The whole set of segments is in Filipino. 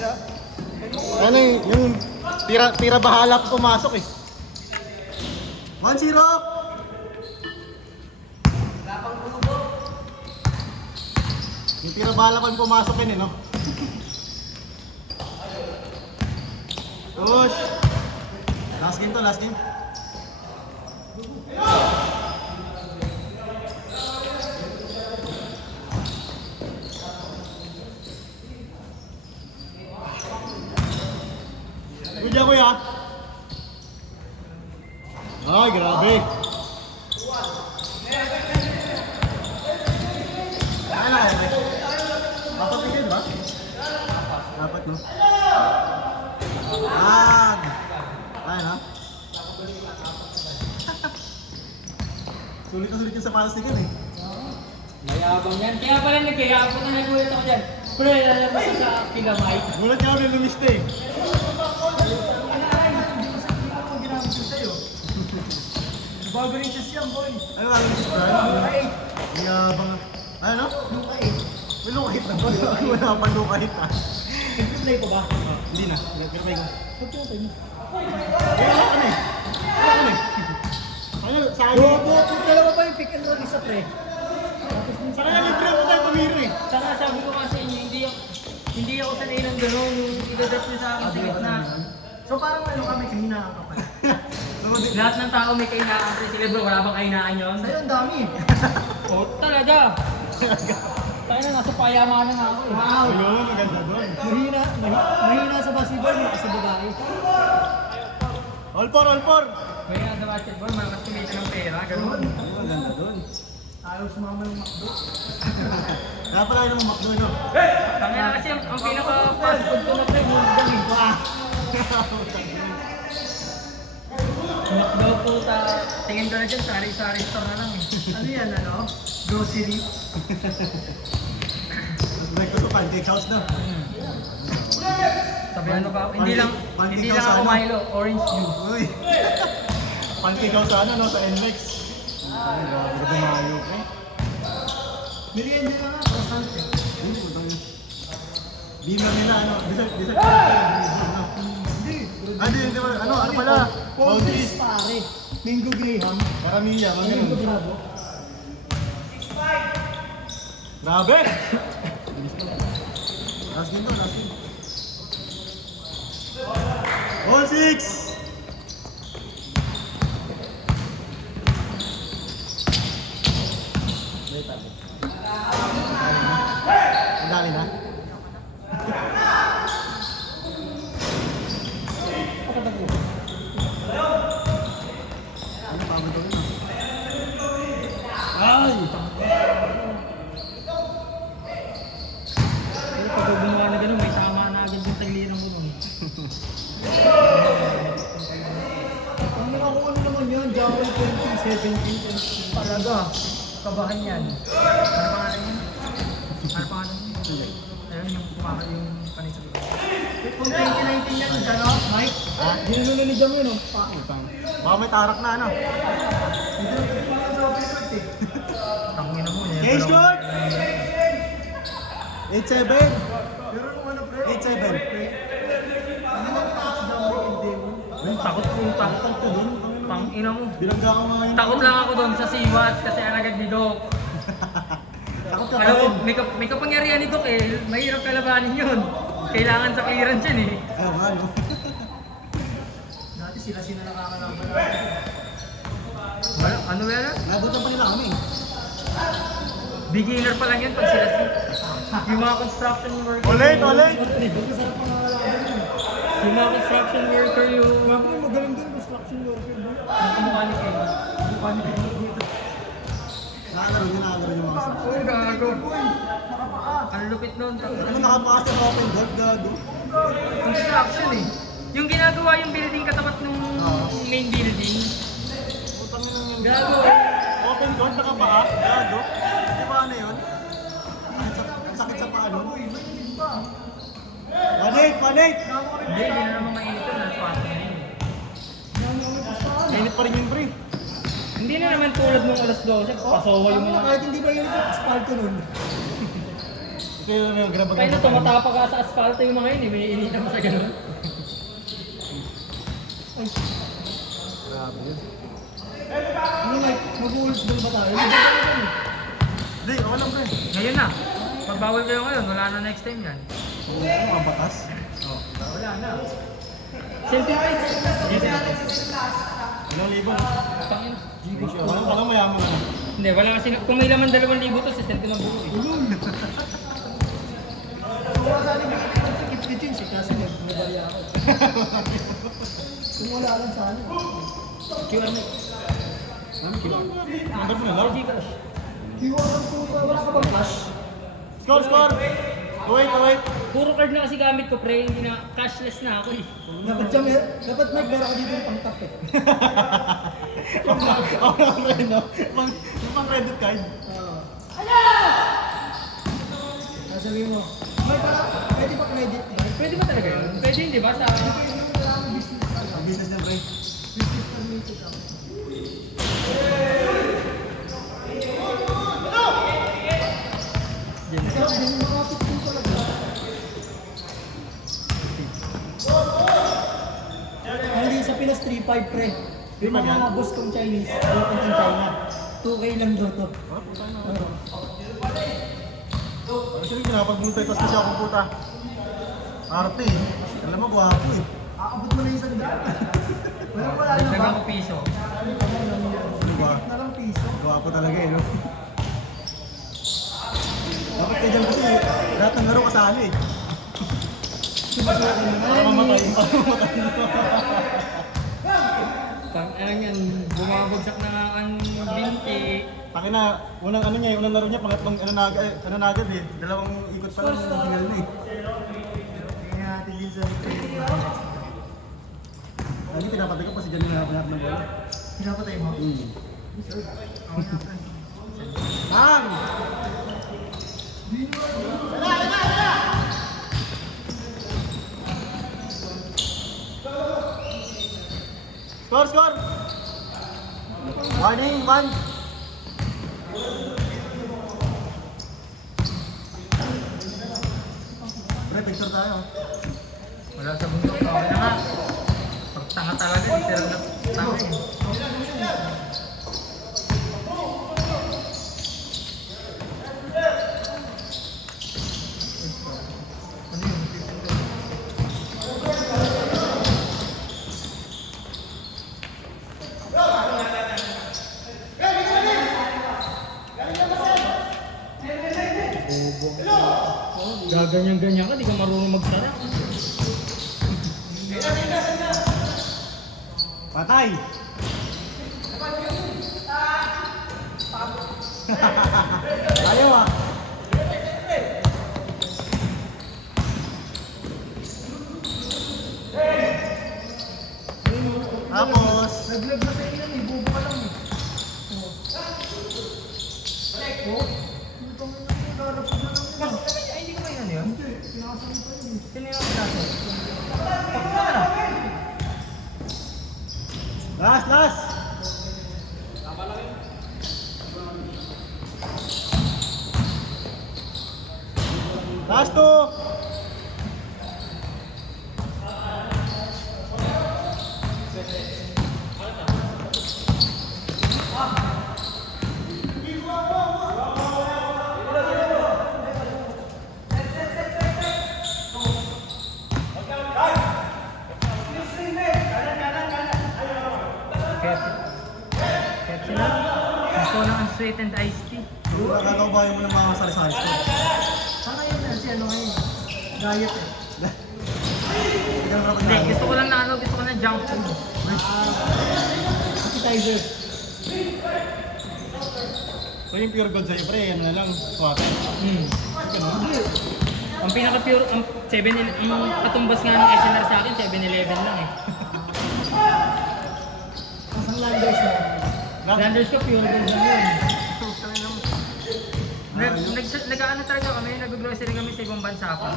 na. Ano yung tira bahala ko pumasok eh. 1-0! Yung tira bahala pa yung pumasok yun eh, no? Push! Last game to, last game. Good job, kuya. Ay, grabe. Ano na, papapigil ba? Dapat, no? Ay, ha? Sulit na sulit yung sapatos ni Ken, eh. Mayabang yan. Kaya pala nagkayabang na nagulat ako dyan. Pre, lalabas ko sa kilamay. Gulat niya ako na lumista, eh. Bago rin siya siyang, boy. Ano ba yung Brian? Mayabang. Ano? May lukahit na ba? Wala pang lukahit, ha? Play ko ba? Hindi na. Pero may ko. Pagkakataon mo. Ano eh? Ano eh? Ano? Sa akin? Dalawa pa yung pick and roll isa, pre. Sa kanya libre ako tayo pamiro eh. Saka sabi ko nga sa inyo, hindi ako sanay ng gano'n. Yung idadrop nyo sa akin sa gitna. So parang ano kami, kahinaan ka pala. Lahat ng tao may kahinaan sa sila bro. Wala bang kahinaan yun? Sa'yo ang dami eh. Oh, talaga. Tayo na, nasa payamanan nga ako eh. Wow! Ayun, maganda doon. Mahina sa basketball, malakas sa babae. All four! Kaya nga sa basketball, malakas kumita ng pera. Gano'n. Ayun, maganda doon. Ayaw sumama yung McDo. Kaya pala yun ang McDo, no? Tangina kasi ang pinaka-fast food ko na pre, mulgang eh. McDo po tingin ko na dyan, sari-sari store na lang eh. Ano yan, ano? Grocery. Like ko sa pancake house na. Sabi ano ba? Hindi lang ako Milo, orange juice. Uy! Pancake house sa ano, no? Sa NLEX. Ay, grabe ka dumayo, eh. Merienda na nga, croissant eh. Ayun, putang yun. Beamer nila, ano? Dessert Hindi. Hindi ba? Ano pala? Poultries pare. Mango Graham. Karamilla, mga Mango ganun. Bravo. Grabe! Last game to, last game. All 6! Ang dali na. Ano pa ba ito? Ay! Pero pag gumawa na gano'n, may tama na agad yung tagliran ko nun. Ang mga kung ano naman yun, Jawel 2017. Talaga, kabahan yan. Ano pangalan yun? Ano pangalan yun? Ayun, yung kumaka yung panisa. Kung 2019 yan, ano, Mike? Ha? Ginunulo ni Jam yun, oh. Utang. Baka may tarak na ano. Tangin na mo niya. Case good! 8-7! Pero nung ano, pre? 8-7. Ano nang touchdown ni Indemon? Uy, takot ko yung takot ko dun. Tangina mo. Bilangga ko mga yun. Takot lang ako doon sa Siwat kasi alagad ni Doc. Takot ka pa Alam mo, rin. may kapangyarihan ni Doc eh. Mahirap kalabanin yun. Kailangan sa clearance yun eh. Ayaw nga, no? Dati sila nakakalaban. Wala, ano yan? Nabutan pa nila kami. Beginner pa lang yun pag sila yung mga construction worker. Ulit! Masarap ang nakakalaban yun. Yung mga construction worker yung Grabe yung magaling din, construction worker. No? kamukha ni Ken. Mukha ni Pino dito. Nakalaro yung mga sa. Uy, gago. Nakapaa. Ang lupit nun. Ano nakapakasa ng open door, gago? Construction eh. Yung ginagawa yung building katapat ng main building. Putang ng Gago. open door, nakapaka, gago. Di ba ano yun? Ang sakit sa paa nun. Panit! Hindi na naman mainit yun. Naswat na yun. Mainit pa rin yun, pre. Hindi na naman tulad nung alas 12. Pasowa yung mga... Kahit hindi ba yun yung asfalto nun? Ikaw yung grabag. Kaya na tumatapag ka sa asfalto yung mga yun, may iniinom sa ganun. Grabe yun. Ano Mike, mag-uulස් doon ba tayo? Hindi ba naman eh? Hindi, ako lang pre. Ngayon na. Pag bawal kayo ngayon, wala na next time yan. Oo, ang batas. Wala na. Centipedes. Ilang libo? Pangin. Parang mayaman na. Hindi, wala kasi. Kung may laman 2,000 to, si Cento na buo eh. Kung wala sana kit-kitin siya kasi nagmabaya ako. Kung wala lang sana. QR na. Number mo na lang. Gcash. QR lang po ba? Wala ka bang cash? Score, score! Wait, wait. Puro card na kasi gamit ko, pre. Hindi na, cashless na ako eh. Dapat may meron ka dito yung pang-tap eh. Oo naman, no? Yung pang credit card. Sasabihin mo, may para, pwede ba credit ba? Pwede ba talaga yun? Pwede yun, di ba? Sa... Ang business na pre. Kasi yung mga pitpin talaga. Hindi sa Pinas 3.5 pre. Yung mga boss kong Chinese, local in China. 2K lang daw to. Actually, pinapag-multipass kasi ako puta. Arte eh. Alam mo, gwapo eh. Aabot mo na yung isang daan. Wala na Dagdag ba? ako piso. Ano ba? Na lang piso. Gwapo talaga eh, no? Dapat kayo dyan kasi lahat ng laro kasali eh. Para mamatay. Ano yan, bumabagsak na nga ang binti. Tangin na, unang ano niya, unang laro niya, pangatlong ano na agad eh. Dalawang ikot pa lang, tingnan na eh. Tingnan natin din sa Ano, pinapatay ko pa si Jan yung hinapanap ng bola. pinapatay mo. Bang! Score, score! Warning, one! Pre, picture tayo. Wala sa bundok. Okay na nga. Pag tanga talaga, di sila na tanga eh. Ano yun? Gaganyan-ganyan ka, di ka marunong magsara. Patay! Ayaw ah! Tapos, Nag-vlog na sa ilan eh, bubo ka lang eh. Ay, hindi ko ba yun yun? Hindi, pinakasan pa yun eh. Sino yung klase? last, last! Last two! Pepsi lang. Gusto ko ng unsweetened iced tea. Nakakaubayan mo ng mga sari-sari store. Sana yun na si ano ngayon. Diet eh. Hindi, gusto ko lang na ano, gusto ko ng junk food. Appetizer. So yung pure gold sa'yo, pre, ano na lang, swate. Hindi. Ang pinaka-pure, ang 7-Eleven, ang katumbas nga ng SNR sa akin, 7-Eleven lang eh. Masang landers na. Landers ko, pure gold lang yun. Nag-ano talaga kami, nag-grocery kami sa ibang bansa pa.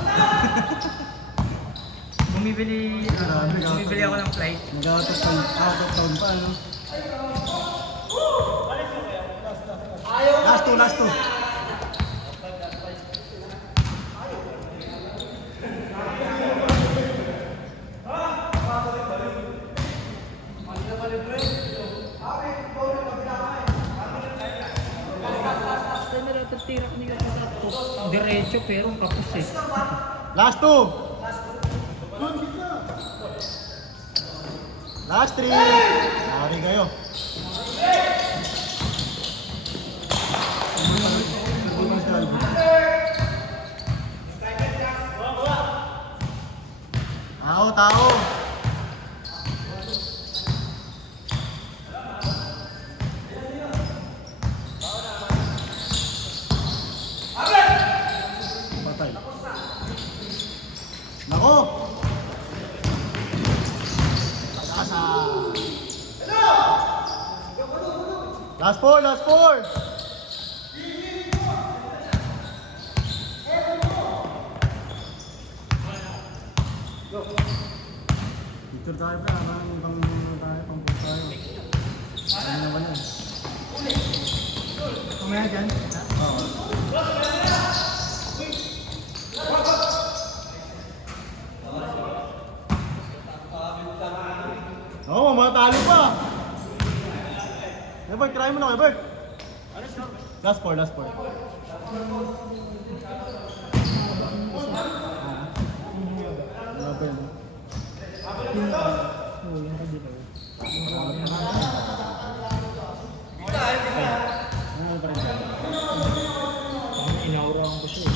Bumibili ako ng flight. Mag-out of town pa, ano? Last two, last two. diretso pero kapos eh. Last two. Last three. Sorry kayo. Tao, tao. Patay. Nako. Pag-asa. Last four, last four. Picture tayo pa, pang tayo. Ano naman yan? Kumaya dyan. Oo. Oo, matalo pa. Ebert, try mo lang, Ebert. Last four, last four. Wala pa yun. Oo, yung kabila. Ano pa rin dyan? Inaurahan ko siya eh.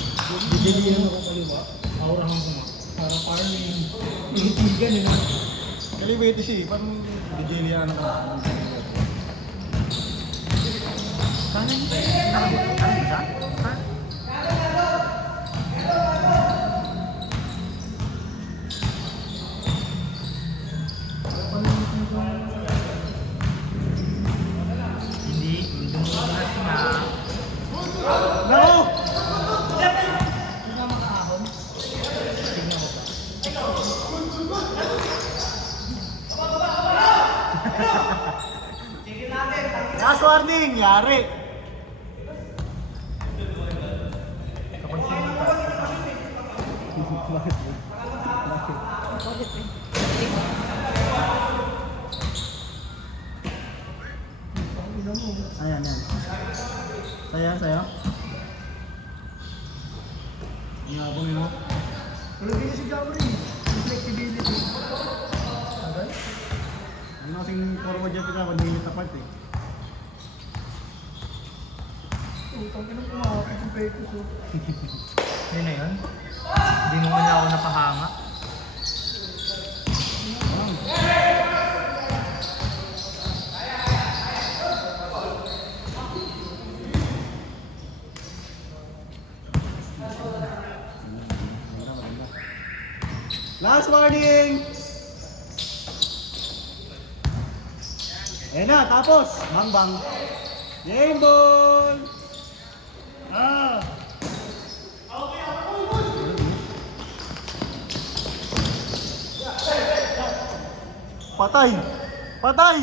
Didilihan ako kaliwa. Aurahan ko nga. Parang may itigan eh. Kalibete siya eh, parang dijilian ka. Kanan? Kanan siya? Hindi, hindi mo oras nga. No! Hindi ka makaahon. Tignan mo pa. Last warning, yari. Kapag sinita. Ayan, ayan. Saya. Ang abong yun, no? Wala din si Gabri. Flexibility. Ano kasing forward dyan pita, 1 minute apart eh. Utang ka nang kumakakas yung petos. Yun na yun. Hindi mo man ako napahanga. Last warning! Ayan na, tapos. Bang bang. Game ball! Ah! Patay! Patay!